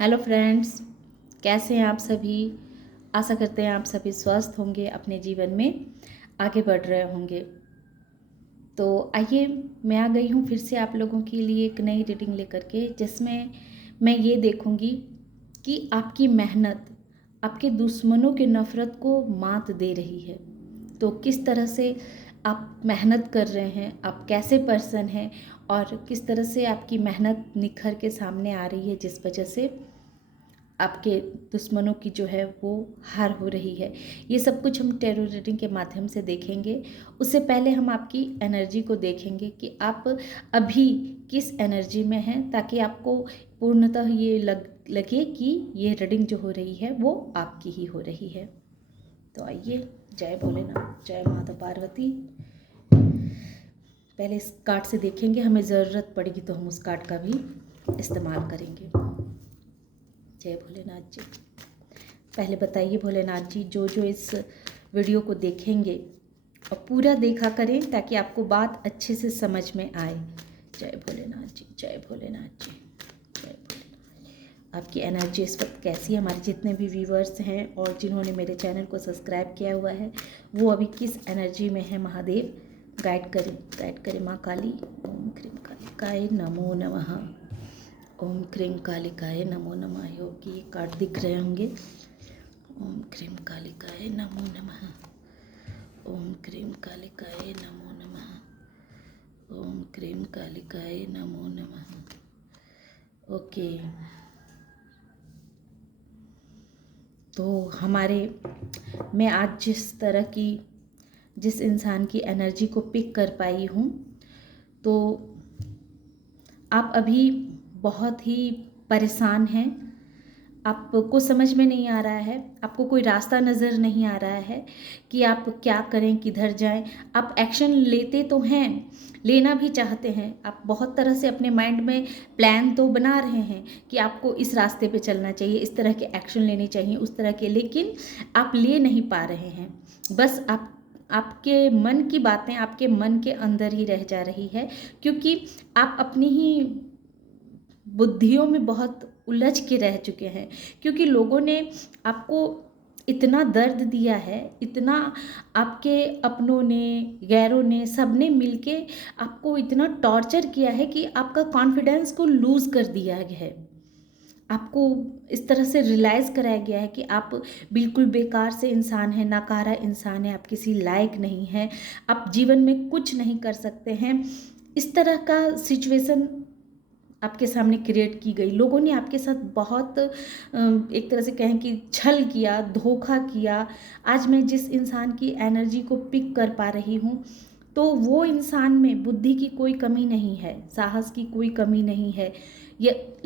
Hello friends, कैसे हैं आप सभी। आशा करते हैं आप सभी स्वस्थ होंगे, अपने जीवन में आगे बढ़ रहे होंगे। तो आइए, मैं आ गई हूँ फिर से आप लोगों के लिए एक नई रीडिंग लेकर के, जिसमें मैं ये देखूँगी कि आपकी मेहनत आपके दुश्मनों की नफ़रत को मात दे रही है। तो किस तरह से आप मेहनत कर रहे हैं, आप कैसे पर्सन हैं और किस तरह से आपकी मेहनत निखर के सामने आ रही है, जिस वजह से आपके दुश्मनों की जो है वो हार हो रही है। ये सब कुछ हम टैरो रीडिंग के माध्यम से देखेंगे। उससे पहले हम आपकी एनर्जी को देखेंगे कि आप अभी किस एनर्जी में हैं, ताकि आपको पूर्णतः ये लगे कि ये रीडिंग जो हो रही है वो आपकी ही हो रही है। तो आइए, जय भोलेनाथ, जय माता पार्वती। पहले इस कार्ड से देखेंगे, हमें ज़रूरत पड़ेगी तो हम उस कार्ड का भी इस्तेमाल करेंगे। जय भोलेनाथ जी। पहले बताइए भोलेनाथ जी, जो जो इस वीडियो को देखेंगे और पूरा देखा करें ताकि आपको बात अच्छे से समझ में आए। जय भोलेनाथ जी, जय भोलेनाथ जी, जय भोलेनाथ। आपकी एनर्जी इस वक्त कैसी है? हमारे जितने भी व्यूवर्स हैं और जिन्होंने मेरे चैनल को सब्सक्राइब किया हुआ है, वो अभी किस एनर्जी में है? महादेव गाइड करें माँ काली। ओम क्रीम कालिकाय नमो नमः। ओम क्रीम कालिकाय नमो नमः। योगी ये कार्ड दिख रहे होंगे। ओम क्रीम कालिकाय नमो नमः। ओम क्रीम कालिकाय नमो नमः। ओम क्रीम कालिकाय नमो नमः। ओके, तो मैं आज जिस इंसान की एनर्जी को पिक कर पाई हूँ, तो आप अभी बहुत ही परेशान हैं। आपको समझ में नहीं आ रहा है, आपको कोई रास्ता नज़र नहीं आ रहा है कि आप क्या करें, किधर जाएं। आप एक्शन लेते तो हैं, लेना भी चाहते हैं। आप बहुत तरह से अपने माइंड में प्लान तो बना रहे हैं कि आपको इस रास्ते पे चलना चाहिए, इस तरह के एक्शन लेने चाहिए, उस तरह के, लेकिन आप ले नहीं पा रहे हैं। बस आपके मन की बातें आपके मन के अंदर ही रह जा रही है, क्योंकि आप अपनी ही बुद्धियों में बहुत उलझ के रह चुके हैं। क्योंकि लोगों ने आपको इतना दर्द दिया है, इतना आपके अपनों ने, गैरों ने, सबने मिलके आपको इतना टॉर्चर किया है कि आपका कॉन्फिडेंस को लूज़ कर दिया है। आपको इस तरह से रियलाइज़ कराया गया है कि आप बिल्कुल बेकार से इंसान हैं, नाकारा इंसान हैं, आप किसी लायक नहीं हैं, आप जीवन में कुछ नहीं कर सकते हैं। इस तरह का सिचुएशन आपके सामने क्रिएट की गई। लोगों ने आपके साथ बहुत एक तरह से कहें कि छल किया, धोखा किया। आज मैं जिस इंसान की एनर्जी को पिक कर पा रही हूँ, तो वो इंसान में बुद्धि की कोई कमी नहीं है, साहस की कोई कमी नहीं है। ये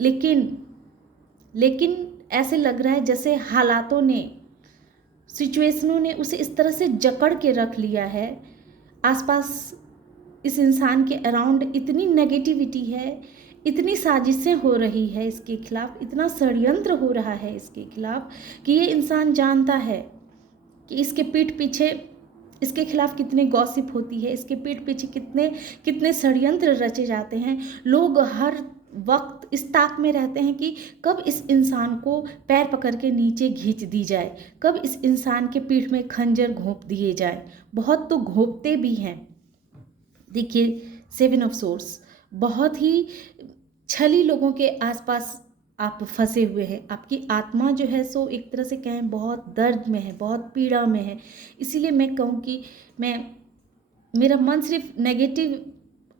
लेकिन ऐसे लग रहा है जैसे हालातों ने, सिचुएशनों ने उसे इस तरह से जकड़ के रख लिया है। आसपास इस इंसान के अराउंड इतनी नेगेटिविटी है, इतनी साजिशें हो रही है इसके खिलाफ, इतना षड्यंत्र हो रहा है इसके खिलाफ कि ये इंसान जानता है कि इसके पीठ पीछे इसके खिलाफ कितने गॉसिप होती है, इसके पीठ पीछे कितने कितने षड्यंत्र रचे जाते हैं। लोग हर वक्त इस ताक में रहते हैं कि कब इस इंसान को पैर पकड़ के नीचे खींच दी जाए, कब इस इंसान के पीठ में खंजर घोंप दिए जाए। बहुत तो घोंपते भी हैं। देखिए, 7 ऑफ सोर्स, बहुत ही छली लोगों के आसपास आप फंसे हुए हैं। आपकी आत्मा जो है सो एक तरह से कहें बहुत दर्द में है, बहुत पीड़ा में है। इसीलिए मैं कहूँ कि मेरा मन सिर्फ नेगेटिव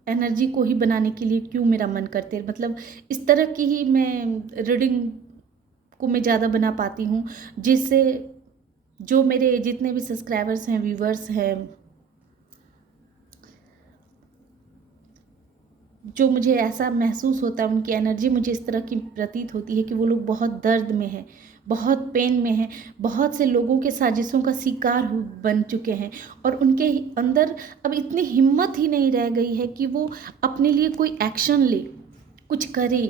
एनर्जी को ही बनाने के लिए क्यों मेरा मन करते है, मतलब इस तरह की ही मैं रीडिंग को मैं ज़्यादा बना पाती हूँ, जिससे जो मेरे जितने भी सब्सक्राइबर्स हैं, व्यूवर्स हैं, जो मुझे ऐसा महसूस होता है, उनकी एनर्जी मुझे इस तरह की प्रतीत होती है कि वो लोग बहुत दर्द में हैं, बहुत पेन में हैं, बहुत से लोगों के साजिशों का शिकार बन चुके हैं, और उनके अंदर अब इतनी हिम्मत ही नहीं रह गई है कि वो अपने लिए कोई एक्शन ले, कुछ करे,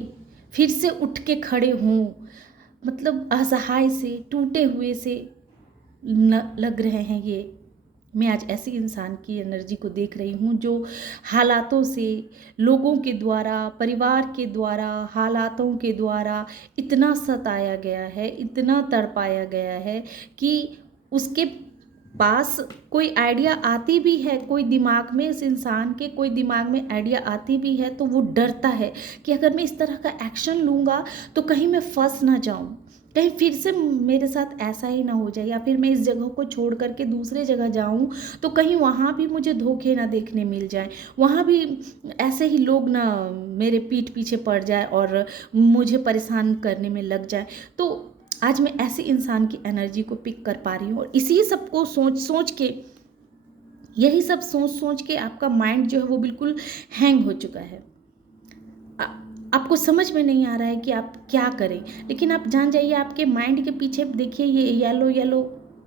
फिर से उठ के खड़े हों। मतलब असहाय से, टूटे हुए से लग रहे हैं ये। मैं आज ऐसी इंसान की एनर्जी को देख रही हूँ जो हालातों से, लोगों के द्वारा, परिवार के द्वारा, हालातों के द्वारा इतना सताया गया है, इतना तड़पाया गया है कि उसके पास कोई आइडिया आती भी है, कोई दिमाग में, इस इंसान के कोई दिमाग में आइडिया आती भी है तो वो डरता है कि अगर मैं इस तरह का एक्शन लूँगा तो कहीं मैं फंस ना जाऊँ, कहीं फिर से मेरे साथ ऐसा ही ना हो जाए, या फिर मैं इस जगह को छोड़ करके दूसरे जगह जाऊं तो कहीं वहाँ भी मुझे धोखे ना देखने मिल जाए, वहाँ भी ऐसे ही लोग ना मेरे पीठ पीछे पड़ जाए और मुझे परेशान करने में लग जाए। तो आज मैं ऐसे इंसान की एनर्जी को पिक कर पा रही हूँ और इसी सब को सोच सोच के, यही सब सोच सोच के आपका माइंड जो है वो बिल्कुल हैंग हो चुका है। आपको समझ में नहीं आ रहा है कि आप क्या करें, लेकिन आप जान जाइए आपके माइंड के पीछे देखिए ये येलो येलो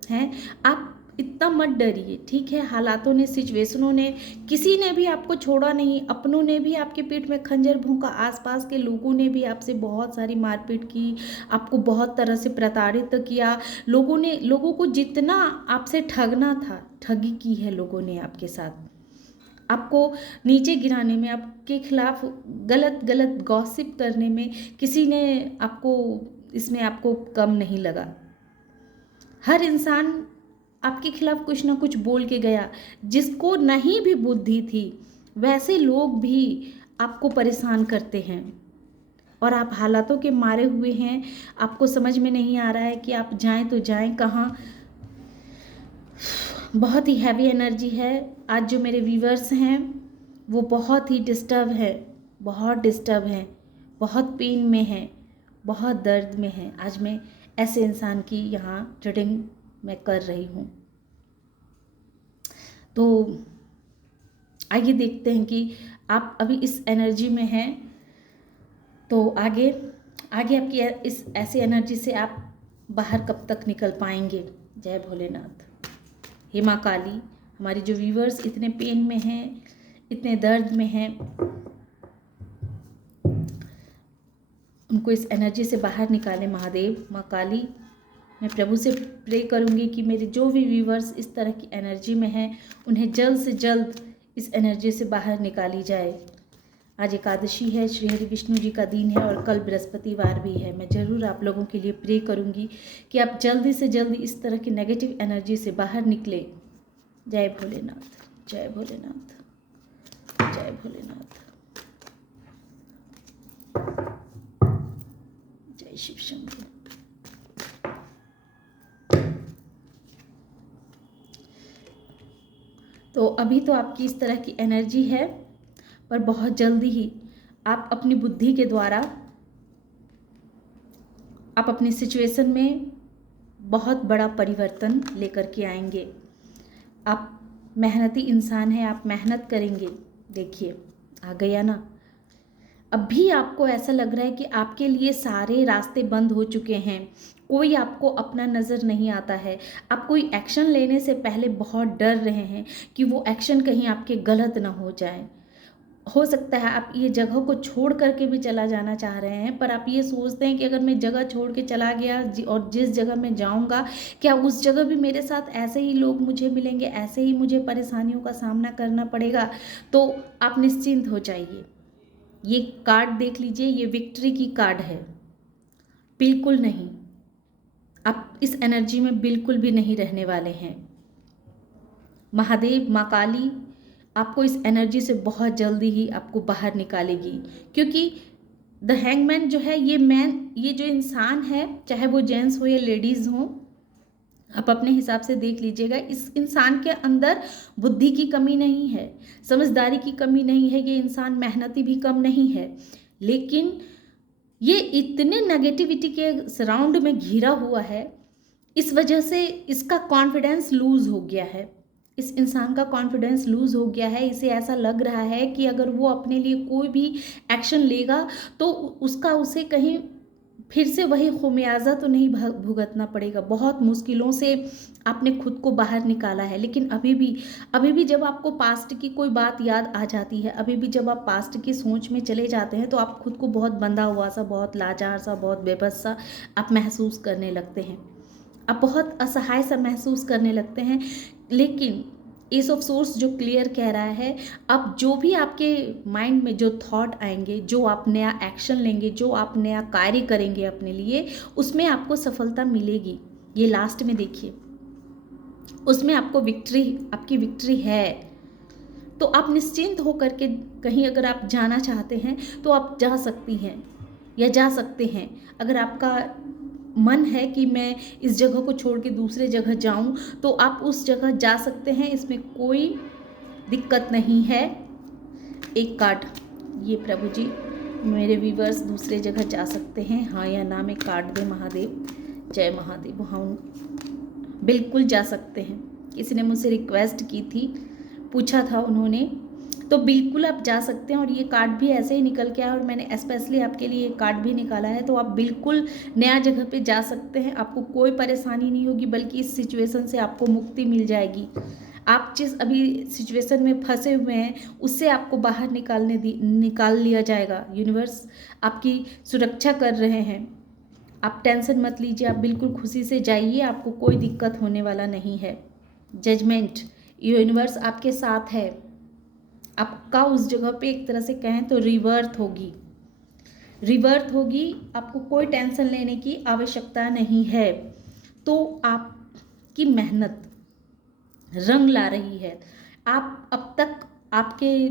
है। आप इतना मत डरिए, ठीक है। हालातों ने, सिचुएशनों ने, किसी ने भी आपको छोड़ा नहीं, अपनों ने भी आपके पीठ में खंजर भोंका, आसपास के लोगों ने भी आपसे बहुत सारी मारपीट की, आपको बहुत तरह से प्रताड़ित किया। लोगों को जितना आपसे ठगना था, ठगी की है लोगों ने आपके साथ, आपको नीचे गिराने में, आपके खिलाफ गलत गलत गॉसिप करने में किसी ने आपको, इसमें आपको कम नहीं लगा। हर इंसान आपके खिलाफ कुछ ना कुछ बोल के गया। जिसको नहीं भी बुद्धि थी वैसे लोग भी आपको परेशान करते हैं और आप हालातों के मारे हुए हैं। आपको समझ में नहीं आ रहा है कि आप जाएं तो जाएं कहाँ। बहुत ही हैवी एनर्जी है। आज जो मेरे व्यूवर्स हैं वो बहुत ही डिस्टर्ब है, बहुत डिस्टर्ब हैं, बहुत पेन में हैं, बहुत दर्द में हैं। आज मैं ऐसे इंसान की यहाँ रीडिंग मैं कर रही हूँ। तो आइए देखते हैं कि आप अभी इस एनर्जी में हैं तो आगे आगे आपकी इस ऐसी एनर्जी से आप बाहर कब तक निकल पाएंगे। जय भोलेनाथ। हे माँ काली, हमारे जो व्यूवर्स इतने पेन में हैं, इतने दर्द में हैं, उनको इस एनर्जी से बाहर निकालें महादेव। माँ काली, मैं प्रभु से प्रे करूँगी कि मेरे जो भी व्यूवर्स इस तरह की एनर्जी में हैं उन्हें जल्द से जल्द इस एनर्जी से बाहर निकाली जाए। आज एकादशी है, श्री हरि विष्णु जी का दिन है और कल बृहस्पतिवार भी है। मैं ज़रूर आप लोगों के लिए प्रे करूँगी कि आप जल्दी से जल्दी इस तरह की नेगेटिव एनर्जी से बाहर निकले। जय भोलेनाथ, जय भोलेनाथ, जय भोलेनाथ, जय शिव शंभू। तो अभी तो आपकी इस तरह की एनर्जी है, पर बहुत जल्दी ही आप अपनी बुद्धि के द्वारा आप अपनी सिचुएशन में बहुत बड़ा परिवर्तन लेकर के आएंगे। आप मेहनती इंसान हैं, आप मेहनत करेंगे। देखिए आ गया ना। अब भी आपको ऐसा लग रहा है कि आपके लिए सारे रास्ते बंद हो चुके हैं, कोई आपको अपना नज़र नहीं आता है। आप कोई एक्शन लेने से पहले बहुत डर रहे हैं कि वो एक्शन कहीं आपके गलत ना हो जाए। हो सकता है आप ये जगह को छोड़ करके भी चला जाना चाह रहे हैं, पर आप ये सोचते हैं कि अगर मैं जगह छोड़ के चला गया और जिस जगह मैं जाऊंगा, क्या उस जगह भी मेरे साथ ऐसे ही लोग मुझे मिलेंगे, ऐसे ही मुझे परेशानियों का सामना करना पड़ेगा। तो आप निश्चिंत हो जाइए। ये कार्ड देख लीजिए, ये विक्ट्री की कार्ड है। बिल्कुल नहीं, आप इस एनर्जी में बिल्कुल भी नहीं रहने वाले हैं। महादेव, माँ काली आपको इस एनर्जी से बहुत जल्दी ही आपको बाहर निकालेगी, क्योंकि द हैंगमैन जो है, ये जो इंसान है, चाहे वो जेंट्स हो या लेडीज़ हो, आप अपने हिसाब से देख लीजिएगा। इस इंसान के अंदर बुद्धि की कमी नहीं है, समझदारी की कमी नहीं है, ये इंसान मेहनती भी कम नहीं है, लेकिन ये इतने नेगेटिविटी के सराउंड में घिरा हुआ है, इस वजह से इसका कॉन्फिडेंस लूज़ हो गया है। इस इंसान का कॉन्फिडेंस लूज़ हो गया है। इसे ऐसा लग रहा है कि अगर वो अपने लिए कोई भी एक्शन लेगा तो उसे कहीं फिर से वही खुमियाजा तो नहीं भुगतना पड़ेगा। बहुत मुश्किलों से आपने खुद को बाहर निकाला है, लेकिन अभी भी जब आपको पास्ट की कोई बात याद आ जाती है, अभी भी जब आप पास्ट की सोच में चले जाते हैं, तो आप खुद को बहुत बंधा हुआ सा, बहुत लाचार सा, बहुत बेबस सा आप महसूस करने लगते हैं। आप बहुत असहाय सा महसूस करने लगते हैं। लेकिन एस ऑफ सोर्स जो क्लियर कह रहा है, अब जो भी आपके माइंड में जो थॉट आएंगे, जो आप नया एक्शन लेंगे, जो आप नया कार्य करेंगे अपने लिए, उसमें आपको सफलता मिलेगी। ये लास्ट में देखिए, उसमें आपको विक्ट्री, आपकी विक्ट्री है। तो आप निश्चिंत होकर के कहीं अगर आप जाना चाहते हैं तो आप जा सकती हैं या जा सकते हैं। अगर आपका मन है कि मैं इस जगह को छोड़ के दूसरे जगह जाऊं, तो आप उस जगह जा सकते हैं, इसमें कोई दिक्कत नहीं है। एक कार्ड, ये प्रभु जी मेरे व्यूवर्स दूसरे जगह जा सकते हैं, हाँ या ना में कार्ड दे महादेव। जय महादेव। हाँ, बिल्कुल जा सकते हैं। किसी ने मुझसे रिक्वेस्ट की थी, पूछा था उन्होंने, तो बिल्कुल आप जा सकते हैं। और ये कार्ड भी ऐसे ही निकल के आया और मैंने स्पेशली आपके लिए कार्ड भी निकाला है। तो आप बिल्कुल नया जगह पे जा सकते हैं, आपको कोई परेशानी नहीं होगी, बल्कि इस सिचुएशन से आपको मुक्ति मिल जाएगी। आप जिस अभी सिचुएशन में फंसे हुए हैं उससे आपको बाहर निकाल लिया जाएगा। यूनिवर्स आपकी सुरक्षा कर रहे हैं, आप टेंशन मत लीजिए, आप बिल्कुल खुशी से जाइए, आपको कोई दिक्कत होने वाला नहीं है। जजमेंट, यूनिवर्स आपके साथ है। आपका उस जगह पे एक तरह से कहें तो रिवर्थ होगी, रिवर्थ होगी, आपको कोई टेंशन लेने की आवश्यकता नहीं है। तो आपकी मेहनत रंग ला रही है। आप अब तक आपके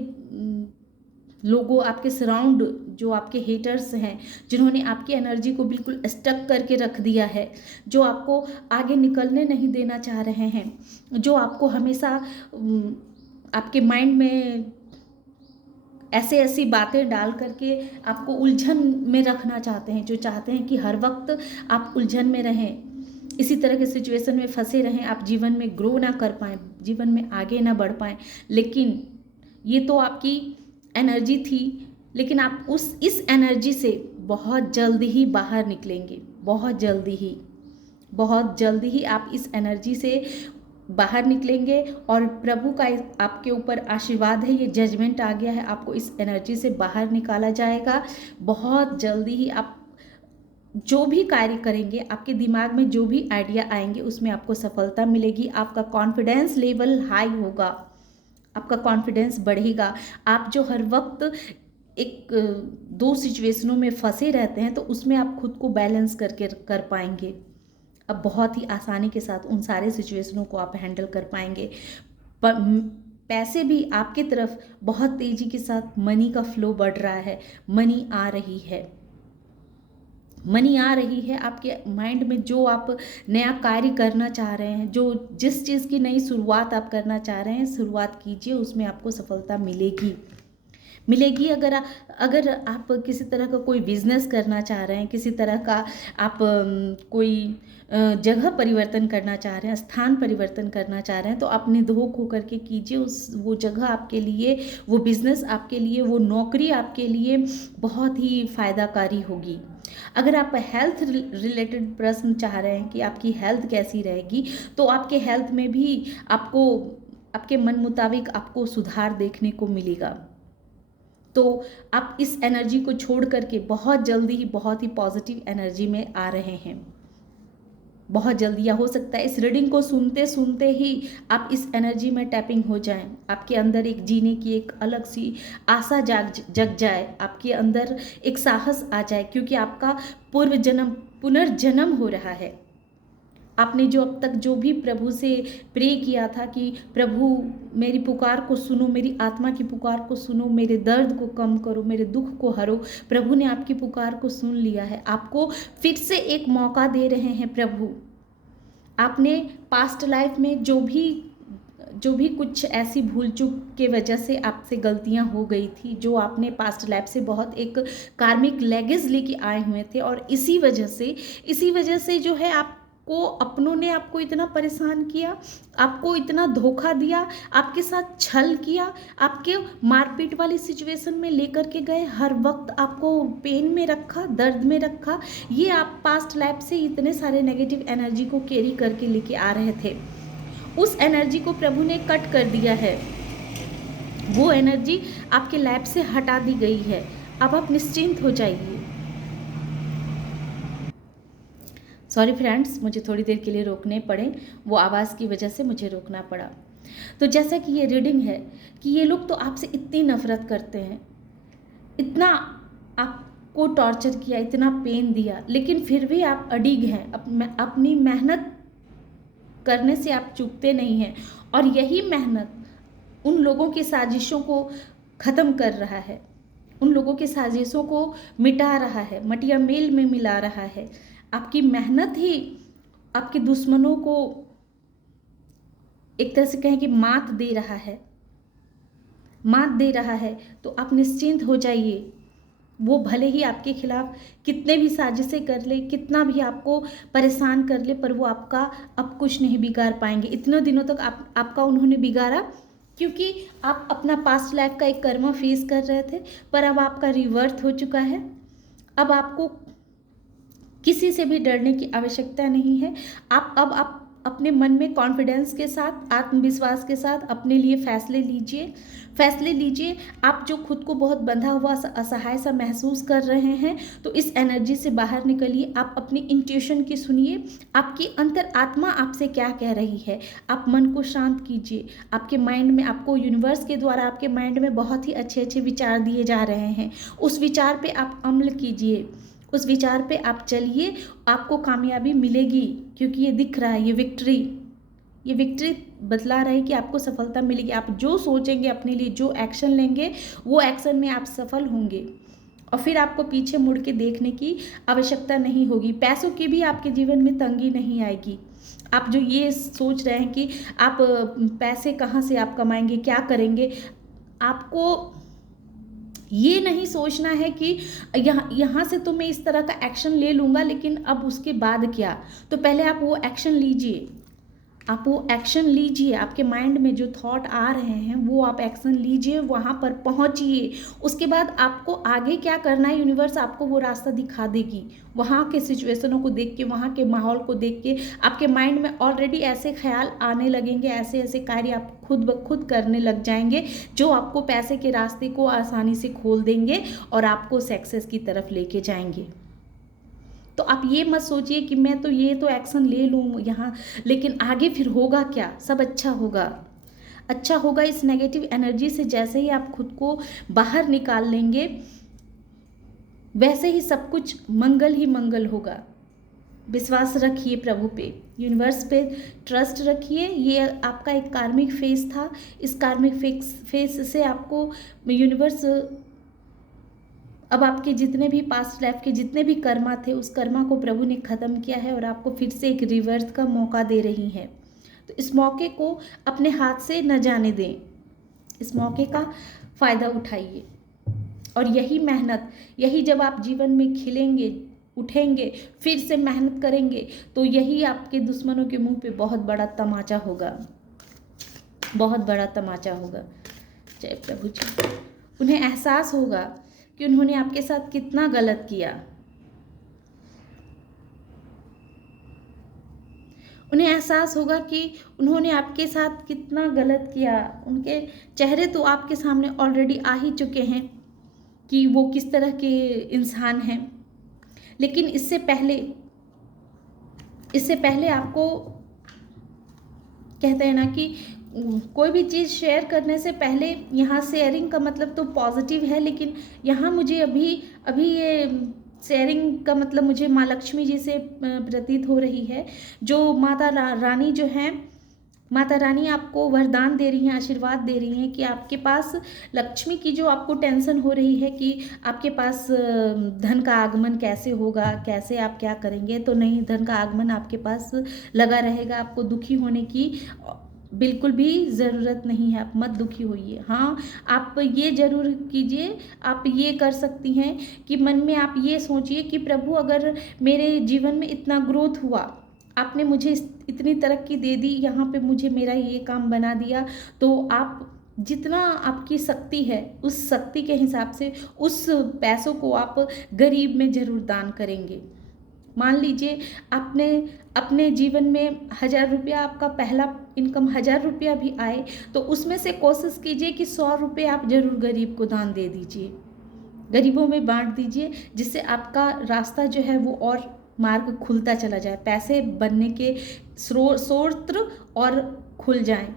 लोगों, आपके सराउंड जो आपके हेटर्स हैं, जिन्होंने आपकी एनर्जी को बिल्कुल स्टक करके रख दिया है, जो आपको आगे निकलने नहीं देना चाह रहे हैं, जो आपको हमेशा आपके माइंड में ऐसे ऐसी बातें डाल करके आपको उलझन में रखना चाहते हैं, जो चाहते हैं कि हर वक्त आप उलझन में रहें, इसी तरह के सिचुएशन में फंसे रहें, आप जीवन में ग्रो ना कर पाएँ, जीवन में आगे ना बढ़ पाएँ। लेकिन ये तो आपकी एनर्जी थी, लेकिन आप इस एनर्जी से बहुत जल्दी ही बाहर निकलेंगे, बहुत जल्दी ही, बहुत जल्दी ही आप इस एनर्जी से बाहर निकलेंगे। और प्रभु का आपके ऊपर आशीर्वाद है, ये जजमेंट आ गया है, आपको इस एनर्जी से बाहर निकाला जाएगा। बहुत जल्दी ही आप जो भी कार्य करेंगे, आपके दिमाग में जो भी आइडिया आएंगे उसमें आपको सफलता मिलेगी। आपका कॉन्फिडेंस लेवल हाई होगा, आपका कॉन्फिडेंस बढ़ेगा। आप जो हर वक्त एक दो सिचुएशनों में फंसे रहते हैं, तो उसमें आप खुद को बैलेंस करके कर पाएंगे। अब बहुत ही आसानी के साथ उन सारे सिचुएशनों को आप हैंडल कर पाएंगे। पैसे भी आपकी तरफ बहुत तेज़ी के साथ मनी का फ्लो बढ़ रहा है, मनी आ रही है, मनी आ रही है। आपके माइंड में जो आप नया कार्य करना चाह रहे हैं, जो जिस चीज़ की नई शुरुआत आप करना चाह रहे हैं, शुरुआत कीजिए, उसमें आपको सफलता मिलेगी, मिलेगी। अगर आप किसी तरह का कोई बिजनेस करना चाह रहे हैं, किसी तरह का आप कोई जगह परिवर्तन करना चाह रहे हैं, स्थान परिवर्तन करना चाह रहे हैं, तो आप निर्धोक होकर के कीजिए। वो जगह आपके लिए, वो बिजनेस आपके लिए, वो नौकरी आपके लिए बहुत ही फायदाकारी होगी। अगर आप हेल्थ रिलेटेड प्रश्न चाह रहे हैं कि आपकी हेल्थ कैसी रहेगी, तो आपके हेल्थ में भी आपको आपके मन मुताबिक आपको सुधार देखने को मिलेगा। तो आप इस एनर्जी को छोड़ करके बहुत जल्दी ही, बहुत ही पॉजिटिव एनर्जी में आ रहे हैं, बहुत जल्दी। या हो सकता है इस रीडिंग को सुनते सुनते ही आप इस एनर्जी में टैपिंग हो जाएं, आपके अंदर एक जीने की एक अलग सी आशा जग जाए, आपके अंदर एक साहस आ जाए, क्योंकि आपका पूर्व जन्म पुनर्जन्म हो रहा है। आपने जो अब तक जो भी प्रभु से प्रे किया था कि प्रभु मेरी पुकार को सुनो, मेरी आत्मा की पुकार को सुनो, मेरे दर्द को कम करो, मेरे दुख को हरो, प्रभु ने आपकी पुकार को सुन लिया है। आपको फिर से एक मौका दे रहे हैं प्रभु। आपने पास्ट लाइफ में जो भी कुछ ऐसी भूल चूक के वजह से आपसे गलतियां हो गई थी, जो आपने पास्ट लाइफ से बहुत एक कार्मिक लेगेज लेके आए हुए थे, और इसी वजह से जो है आपको अपनों ने आपको इतना परेशान किया, आपको इतना धोखा दिया, आपके साथ छल किया, आपके मारपीट वाली सिचुएशन में लेकर के गए, हर वक्त आपको पेन में रखा, दर्द में रखा। ये आप पास्ट लाइफ से इतने सारे नेगेटिव एनर्जी को कैरी करके लेके आ रहे थे, उस एनर्जी को प्रभु ने कट कर दिया है, वो एनर्जी आपके लाइफ से हटा दी गई है। अब आप निश्चिंत हो जाइए। सॉरी फ्रेंड्स, मुझे थोड़ी देर के लिए रोकने पड़े, वो आवाज़ की वजह से मुझे रोकना पड़ा। तो जैसा कि ये रीडिंग है कि ये लोग तो आपसे इतनी नफरत करते हैं, इतना आपको टॉर्चर किया, इतना पेन दिया, लेकिन फिर भी आप अडिग हैं, अपनी मेहनत करने से आप चूकते नहीं हैं। और यही मेहनत उन लोगों की साजिशों को ख़त्म कर रहा है, उन लोगों की साजिशों को मिटा रहा है, मटिया मेल में मिला रहा है। आपकी मेहनत ही आपके दुश्मनों को एक तरह से कहें कि मात दे रहा है, मात दे रहा है। तो आप निश्चिंत हो जाइए, वो भले ही आपके खिलाफ कितने भी साजिशें कर ले, कितना भी आपको परेशान कर ले, पर वो आपका अब कुछ नहीं बिगाड़ पाएंगे। इतने दिनों तक आपका उन्होंने बिगाड़ा क्योंकि आप अपना पास्ट लाइफ का एक कर्मा फेस कर रहे थे, पर अब आपका रिवर्थ हो चुका है। अब आपको किसी से भी डरने की आवश्यकता नहीं है। आप अपने मन में कॉन्फिडेंस के साथ, आत्मविश्वास के साथ अपने लिए फैसले लीजिए। आप जो खुद को बहुत बंधा हुआ असहाय सा महसूस कर रहे हैं, तो इस एनर्जी से बाहर निकलिए। आप अपनी इंट्यूशन की सुनिए, आपकी अंतर आत्मा आपसे क्या कह रही है। आप मन को शांत कीजिए। आपके माइंड में, आपको यूनिवर्स के द्वारा आपके माइंड में बहुत ही अच्छे अच्छे विचार दिए जा रहे हैं। उस विचार पे आप अमल कीजिए, उस विचार पे आप चलिए, आपको कामयाबी मिलेगी। क्योंकि ये दिख रहा है, ये विक्ट्री बतला रहा है कि आपको सफलता मिलेगी। आप जो सोचेंगे अपने लिए, जो एक्शन लेंगे, वो एक्शन में आप सफल होंगे और फिर आपको पीछे मुड़ के देखने की आवश्यकता नहीं होगी। पैसों की भी आपके जीवन में तंगी नहीं आएगी। आप जो ये सोच रहे हैं कि आप पैसे कहाँ से आप कमाएंगे, क्या करेंगे, आपको ये नहीं सोचना है कि यहाँ से तो मैं इस तरह का एक्शन ले लूँगा, लेकिन अब उसके बाद क्या। तो पहले आप वो एक्शन लीजिए, आप वो एक्शन लीजिए। आपके माइंड में जो थॉट आ रहे हैं वो आप एक्शन लीजिए, वहाँ पर पहुँचिए। उसके बाद आपको आगे क्या करना है, यूनिवर्स आपको वो रास्ता दिखा देगी। वहाँ के सिचुएशनों को देख के, वहाँ के माहौल को देख के आपके माइंड में ऑलरेडी ऐसे ख्याल आने लगेंगे, ऐसे ऐसे कार्य आप खुद ब खुद करने लग जाएंगे जो आपको पैसे के रास्ते को आसानी से खोल देंगे और आपको सक्सेस की तरफ लेके जाएंगे। तो आप ये मत सोचिए कि मैं तो ये तो एक्शन ले लूँ यहाँ, लेकिन आगे फिर होगा क्या। सब अच्छा होगा। इस नेगेटिव एनर्जी से जैसे ही आप खुद को बाहर निकाल लेंगे, वैसे ही सब कुछ मंगल ही मंगल होगा। विश्वास रखिए प्रभु पे, यूनिवर्स पे ट्रस्ट रखिए। ये आपका एक कार्मिक फेज था। इस कार्मिक फेज से आपको यूनिवर्स अब आपके जितने भी पास्ट लाइफ के जितने भी कर्मा थे, उस कर्मा को प्रभु ने ख़त्म किया है और आपको फिर से एक रिवर्स का मौका दे रही है। तो इस मौके को अपने हाथ से न जाने दें, इस मौके का फ़ायदा उठाइए। और यही मेहनत, यही जब आप जीवन में खिलेंगे, उठेंगे, फिर से मेहनत करेंगे, तो यही आपके दुश्मनों के मुंह पे बहुत बड़ा तमाचा होगा, बहुत बड़ा तमाचा होगा। जय प्रभु जी। उन्हें एहसास होगा कि उन्होंने आपके साथ कितना गलत किया। उन्हें एहसास होगा कि उन्होंने आपके साथ कितना गलत किया। उनके चेहरे तो आपके सामने ऑलरेडी आ ही चुके हैं कि वो किस तरह के इंसान हैं। लेकिन इससे पहले आपको कहते हैं ना कि कोई भी चीज़ शेयर करने से पहले, यहाँ शेयरिंग का मतलब तो पॉजिटिव है, लेकिन यहाँ मुझे अभी ये शेयरिंग का मतलब मुझे माँ लक्ष्मी जी से प्रतीत हो रही है। जो माता रानी जो हैं, माता रानी आपको वरदान दे रही हैं, आशीर्वाद दे रही हैं कि आपके पास लक्ष्मी की जो आपको टेंशन हो रही है कि आपके पास धन का आगमन कैसे होगा, कैसे आप क्या करेंगे, तो नहीं, धन का आगमन आपके पास लगा रहेगा। आपको दुखी होने की बिल्कुल भी ज़रूरत नहीं है। आप मत दुखी होइए। हाँ, आप ये ज़रूर कीजिए, आप ये कर सकती हैं कि मन में आप ये सोचिए कि प्रभु, अगर मेरे जीवन में इतना ग्रोथ हुआ, आपने मुझे इतनी तरक्की दे दी, यहाँ पे मुझे मेरा ये काम बना दिया, तो आप जितना आपकी शक्ति है, उस शक्ति के हिसाब से उस पैसों को आप गरीब में ज़रूर दान करेंगे। मान लीजिए आपने अपने जीवन में 1000 रुपया, आपका पहला इनकम 1000 रुपया भी आए, तो उसमें से कोशिश कीजिए कि 100 रुपये आप ज़रूर गरीब को दान दे दीजिए, गरीबों में बांट दीजिए, जिससे आपका रास्ता जो है वो और मार्ग खुलता चला जाए, पैसे बनने के स्रोत और खुल जाएं।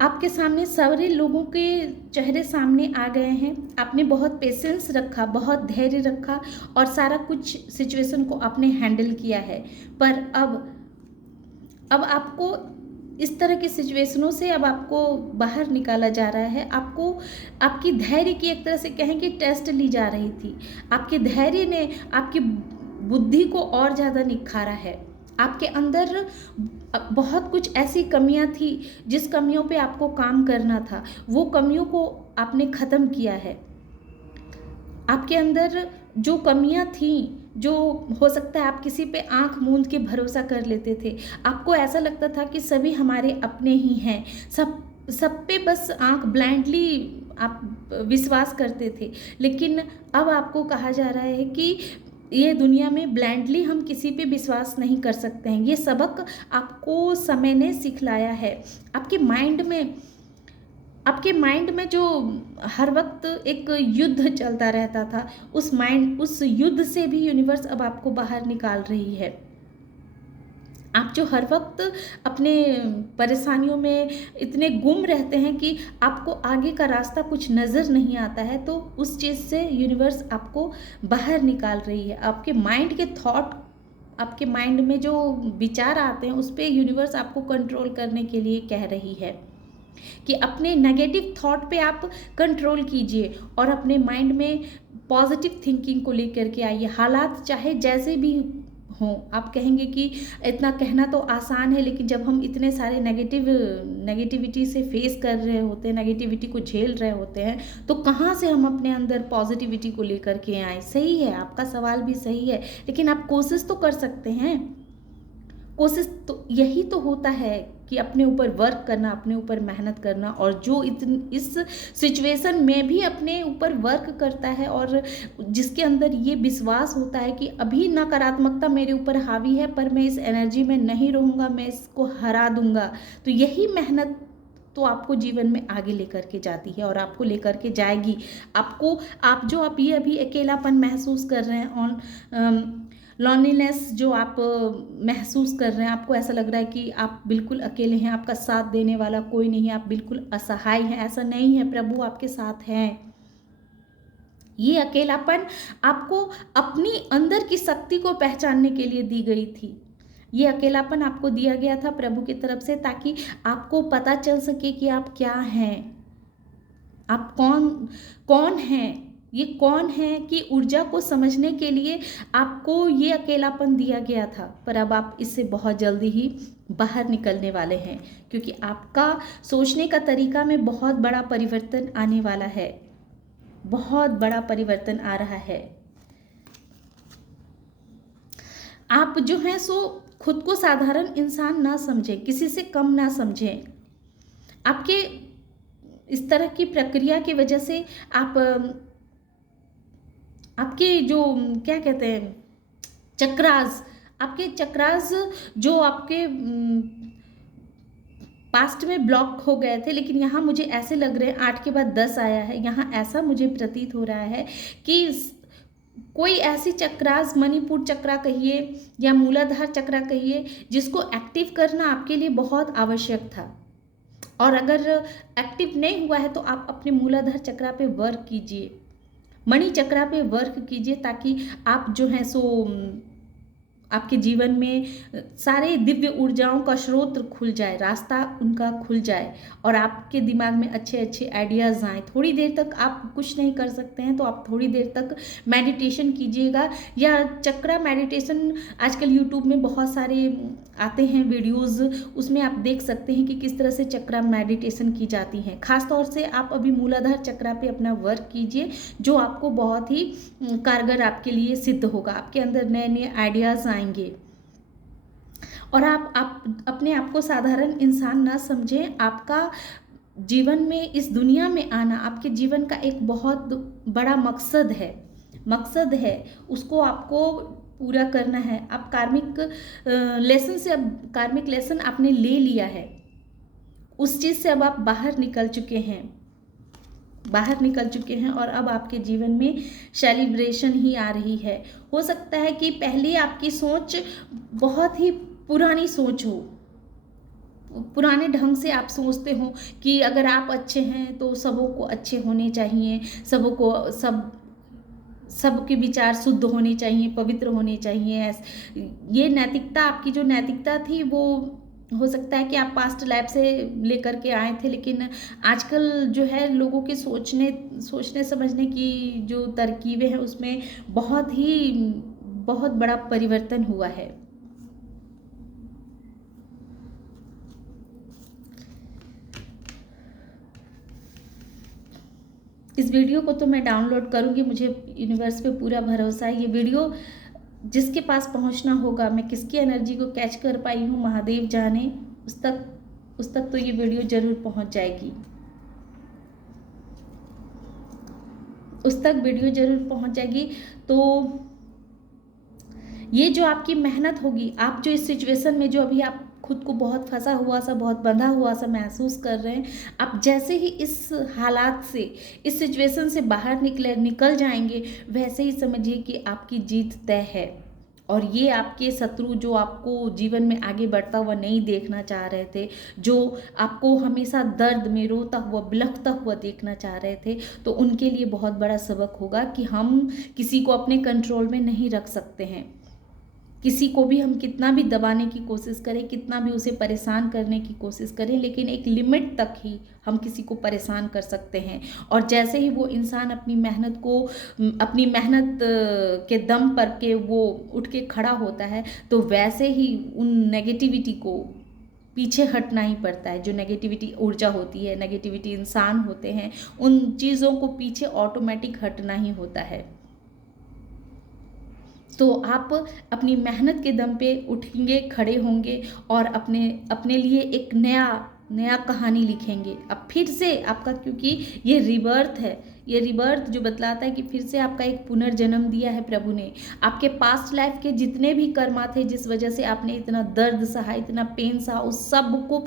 आपके सामने सारे लोगों के चेहरे सामने आ गए हैं। आपने बहुत पेशेंस रखा, बहुत धैर्य रखा और सारा कुछ सिचुएशन को आपने हैंडल किया है। पर अब आपको इस तरह की सिचुएशनों से अब आपको बाहर निकाला जा रहा है। आपको आपकी धैर्य की एक तरह से कहेंगे टेस्ट ली जा रही थी। आपके धैर्य ने आपकी बुद्धि को और ज़्यादा निखारा है। आपके अंदर बहुत कुछ ऐसी कमियां थी जिस कमियों पे आपको काम करना था, वो कमियों को आपने ख़त्म किया है। आपके अंदर जो कमियां थी, जो हो सकता है आप किसी पे आंख मूंद के भरोसा कर लेते थे, आपको ऐसा लगता था कि सभी हमारे अपने ही हैं, सब पे बस आंख ब्लाइंडली आप विश्वास करते थे। लेकिन अब आपको कहा जा रहा है कि ये दुनिया में ब्लाइंडली हम किसी पे विश्वास नहीं कर सकते हैं। ये सबक आपको समय ने सिखलाया है। आपके माइंड में जो हर वक्त एक युद्ध चलता रहता था, उस युद्ध से भी यूनिवर्स अब आपको बाहर निकाल रही है। आप जो हर वक्त अपने परेशानियों में इतने गुम रहते हैं कि आपको आगे का रास्ता कुछ नज़र नहीं आता है, तो उस चीज़ से यूनिवर्स आपको बाहर निकाल रही है। आपके माइंड के थॉट, आपके माइंड में जो विचार आते हैं उस पर यूनिवर्स आपको कंट्रोल करने के लिए कह रही है कि अपने नेगेटिव थॉट पे आप कंट्रोल कीजिए और अपने माइंड में पॉजिटिव थिंकिंग को लेकर के आइए। हालात चाहे जैसे भी हों, आप कहेंगे कि इतना कहना तो आसान है, लेकिन जब हम इतने सारे नेगेटिविटी से फेस कर रहे होते हैं, नेगेटिविटी को झेल रहे होते हैं, तो कहाँ से हम अपने अंदर पॉजिटिविटी को लेकर के आए। सही है, आपका सवाल भी सही है, लेकिन आप कोशिश तो कर सकते हैं। कोशिश तो यही तो होता है कि अपने ऊपर वर्क करना, अपने ऊपर मेहनत करना, और जो इस सिचुएशन में भी अपने ऊपर वर्क करता है और जिसके अंदर ये विश्वास होता है कि अभी नकारात्मकता मेरे ऊपर हावी है, पर मैं इस एनर्जी में नहीं रहूँगा, मैं इसको हरा दूंगा, तो यही मेहनत तो आपको जीवन में आगे लेकर के जाती है और आपको लेकर के जाएगी। आप ये अभी अकेलापन महसूस कर रहे हैं, ऑन लॉनलीनेस जो आप महसूस कर रहे हैं, आपको ऐसा लग रहा है कि आप बिल्कुल अकेले हैं, आपका साथ देने वाला कोई नहीं है, आप बिल्कुल असहाय हैं। ऐसा नहीं है, प्रभु आपके साथ हैं। ये अकेलापन आपको अपनी अंदर की शक्ति को पहचानने के लिए दी गई थी। ये अकेलापन आपको दिया गया था प्रभु की तरफ से, ताकि आपको पता चल सके कि आप क्या हैं, आप कौन हैं। ये कौन है कि ऊर्जा को समझने के लिए आपको ये अकेलापन दिया गया था, पर अब आप इससे बहुत जल्दी ही बाहर निकलने वाले हैं, क्योंकि आपका सोचने का तरीका में बहुत बड़ा परिवर्तन आने वाला है। बहुत बड़ा परिवर्तन आ रहा है। आप जो हैं सो खुद को साधारण इंसान ना समझें, किसी से कम ना समझें। आपके इस तरह की प्रक्रिया की वजह से आपके जो क्या कहते हैं आपके चक्रास जो आपके पास्ट में ब्लॉक हो गए थे, लेकिन यहाँ मुझे ऐसे लग रहे हैं 8 के बाद 10 आया है। यहाँ ऐसा मुझे प्रतीत हो रहा है कि कोई ऐसी चक्रास, मणिपुर चक्रा कहिए या मूलाधार चक्रा कहिए, जिसको एक्टिव करना आपके लिए बहुत आवश्यक था, और अगर एक्टिव नहीं हुआ है तो आप अपने मूलाधार चक्रा पे वर्क कीजिए, मणि चक्रा पे वर्क कीजिए, ताकि आप जो हैं सो आपके जीवन में सारे दिव्य ऊर्जाओं का स्रोत खुल जाए, रास्ता उनका खुल जाए और आपके दिमाग में अच्छे अच्छे आइडियाज़ आएँ। थोड़ी देर तक आप कुछ नहीं कर सकते हैं तो आप थोड़ी देर तक मेडिटेशन कीजिएगा, या चक्रा मेडिटेशन आजकल यूट्यूब में बहुत सारे आते हैं वीडियोज़, उसमें आप देख सकते हैं कि किस तरह से चक्रा मेडिटेशन की जाती हैं। खास तौर से आप अभी मूलाधार चक्रा पे अपना वर्क कीजिए, जो आपको बहुत ही कारगर आपके लिए सिद्ध होगा। आपके अंदर नए नए आइडियाज़ आएंगे और आप अपने आप को साधारण इंसान ना समझें। आपका जीवन में, इस दुनिया में आना आपके जीवन का एक बहुत बड़ा मकसद है, उसको आपको पूरा करना है। आप कार्मिक लेसन आपने ले लिया है, उस चीज़ से अब आप बाहर निकल चुके हैं और अब आपके जीवन में सेलिब्रेशन ही आ रही है। हो सकता है कि पहले आपकी सोच बहुत ही पुरानी सोच हो, पुराने ढंग से आप सोचते हो कि अगर आप अच्छे हैं तो सबों को अच्छे होने चाहिए, सबों को सबके विचार शुद्ध होने चाहिए, पवित्र होने चाहिए। ये नैतिकता, आपकी जो नैतिकता थी वो हो सकता है कि आप पास्ट लाइफ से लेकर के आए थे, लेकिन आजकल जो है लोगों के सोचने समझने की जो तरकीबें हैं उसमें बहुत बड़ा परिवर्तन हुआ है। इस वीडियो को तो मैं डाउनलोड करूँगी, मुझे यूनिवर्स पे पूरा भरोसा है। ये वीडियो जिसके पास पहुँचना होगा, मैं किसकी एनर्जी को कैच कर पाई हूँ महादेव जाने, उस तक तो ये वीडियो ज़रूर पहुँच जाएगी, उस तक वीडियो ज़रूर पहुँच जाएगी। तो ये जो आपकी मेहनत होगी, आप जो इस सिचुएशन में जो अभी आप खुद को बहुत फंसा हुआ सा, बहुत बंधा हुआ सा महसूस कर रहे हैं, आप जैसे ही इस हालात से, इस सिचुएशन से बाहर निकल जाएंगे, वैसे ही समझिए कि आपकी जीत तय है। और ये आपके शत्रु जो आपको जीवन में आगे बढ़ता हुआ नहीं देखना चाह रहे थे, जो आपको हमेशा दर्द में रोता हुआ, बिलखता हुआ देखना चाह रहे थे, तो उनके लिए बहुत बड़ा सबक होगा कि हम किसी को अपने कंट्रोल में नहीं रख सकते हैं। किसी को भी हम कितना भी दबाने की कोशिश करें, कितना भी उसे परेशान करने की कोशिश करें, लेकिन एक लिमिट तक ही हम किसी को परेशान कर सकते हैं। और जैसे ही वो इंसान अपनी मेहनत के दम पर के वो उठ के खड़ा होता है, तो वैसे ही उन नेगेटिविटी को पीछे हटना ही पड़ता है। जो नेगेटिविटी ऊर्जा होती है, नेगेटिविटी इंसान होते हैं, उन चीज़ों को पीछे ऑटोमेटिक हटना ही होता है। तो आप अपनी मेहनत के दम पे उठेंगे, खड़े होंगे और अपने लिए एक नया कहानी लिखेंगे। अब फिर से आपका, क्योंकि ये रिबर्थ है, ये रिबर्थ जो बतलाता है कि फिर से आपका एक पुनर्जन्म दिया है प्रभु ने। आपके पास्ट लाइफ के जितने भी कर्मा थे, जिस वजह से आपने इतना दर्द सहा, इतना पेन सहा, उस सब को